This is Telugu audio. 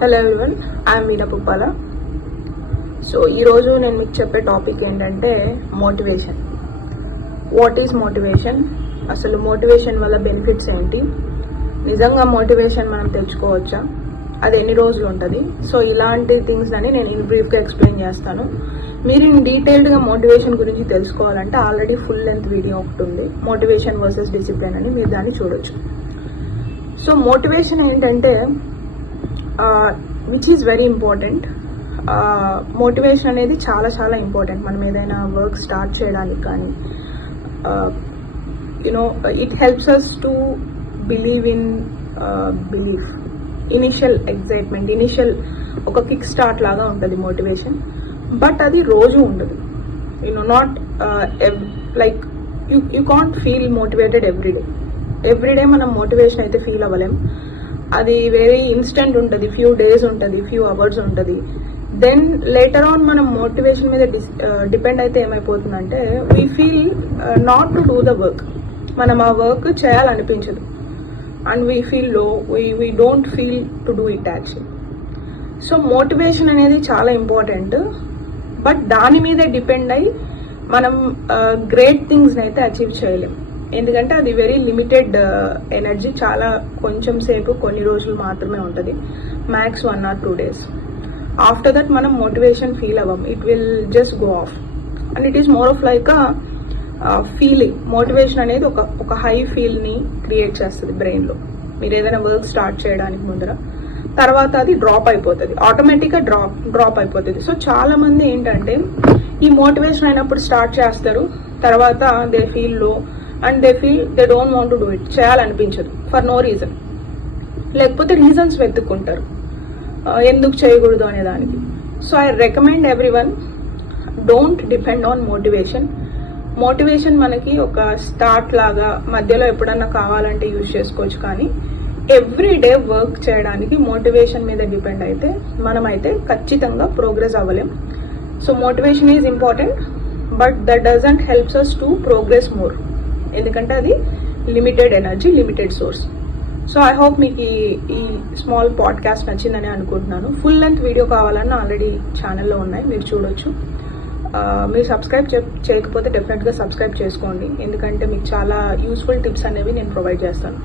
Hello everyone, I'm Meena Puppala. So ఈరోజు నేను మీకు చెప్పే టాపిక్ ఏంటంటే మోటివేషన్. What is motivation? అసలు మోటివేషన్ వల్ల బెనిఫిట్స్ ఏంటి? నిజంగా మోటివేషన్ మనం తెచ్చుకోవచ్చా? అది ఎన్ని రోజులు ఉంటుంది? సో ఇలాంటి థింగ్స్ అని నేను బ్రీఫ్గా ఎక్స్ప్లెయిన్ చేస్తాను. మీరు డీటెయిల్డ్గా మోటివేషన్ గురించి తెలుసుకోవాలంటే ఆల్రెడీ ఫుల్ లెంత్ వీడియో ఒకటి ఉంది, మోటివేషన్ వర్సెస్ డిసిప్లిన్ అని, మీరు దాన్ని చూడొచ్చు. సో మోటివేషన్ ఏంటంటే which is very important. Motivation అనేది చాలా చాలా ఇంపార్టెంట్. మనం ఏదైనా వర్క్ స్టార్ట్ చేయడానికి కానీ it helps us to believe in belief. Initial excitement, initial ఒక కిక్ స్టార్ట్ లాగా ఉంటుంది మోటివేషన్. బట్ అది రోజు ఉండదు. Not like you can't feel motivated everyday మనం మోటివేషన్ అయితే ఫీల్ అవ్వలేం. అది వెరీ ఇన్స్టెంట్ ఉంటుంది, ఫ్యూ డేస్ ఉంటుంది, ఫ్యూ అవర్స్ ఉంటుంది. దెన్ లేటర్ ఆన్ మనం మోటివేషన్ మీద డిపెండ్ అయితే ఏమైపోతుందంటే we feel not to do the work. మనం ఆ వర్క్ చేయాలనిపించదు అండ్ వీ ఫీల్ లో, we don't feel to do it actually. So motivation అనేది చాలా ఇంపార్టెంట్. బట్ దాని మీదే డిపెండ్ అయ్యి మనం గ్రేట్ థింగ్స్ని అయితే అచీవ్ చేయలేం. ఎందుకంటే అది వెరీ లిమిటెడ్ ఎనర్జీ, చాలా కొంచెం సేపు, కొన్ని రోజులు మాత్రమే ఉంటుంది, max 1 or 2 days. After that మనం మోటివేషన్ ఫీల్ అవ్వం, it will just go off. And it is more of like feeling. Motivation అనేది ఒక హై ఫీల్ని క్రియేట్ చేస్తుంది బ్రెయిన్లో. మీరు ఏదైనా వర్క్ స్టార్ట్ చేయడానికి ముందర, తర్వాత అది డ్రాప్ అయిపోతుంది, ఆటోమేటిక్గా డ్రాప్ అయిపోతుంది. సో చాలా మంది ఏంటంటే ఈ మోటివేషన్ అయినప్పుడు స్టార్ట్ చేస్తారు, తర్వాత they feel low and they feel they don't want to do it. చేయాలనిపించదు ఫర్ నో రీజన్, లేకపోతే రీజన్స్ వెతుక్కుంటారు ఎందుకు చేయకూడదు అనే దానికి. So I recommend everyone, don't depend on motivation. Motivation మనకి ఒక స్టార్ట్ లాగా మధ్యలో ఎప్పుడన్నా కావాలంటే యూజ్ చేసుకోవచ్చు, కానీ ఎవ్రీ డే వర్క్ చేయడానికి మోటివేషన్ మీద డిపెండ్ అయితే మనమైతే ఖచ్చితంగా ప్రోగ్రెస్ అవ్వలేం. So motivation is important, but that doesn't helps us to progress more. ఎందుకంటే అది limited energy, limited source. So I hope మీకు ఈ స్మాల్ పాడ్కాస్ట్ నచ్చిందని అనుకుంటున్నాను. ఫుల్ లెంత్ వీడియో కావాలన్నా ఆల్రెడీ ఛానల్లో ఉన్నాయి, మీరు చూడొచ్చు. మీరు సబ్స్క్రైబ్ చేయకపోతే డెఫినెట్గా సబ్స్క్రైబ్ చేసుకోండి, ఎందుకంటే మీకు చాలా యూస్ఫుల్ టిప్స్ అనేవి నేను ప్రొవైడ్ చేస్తాను.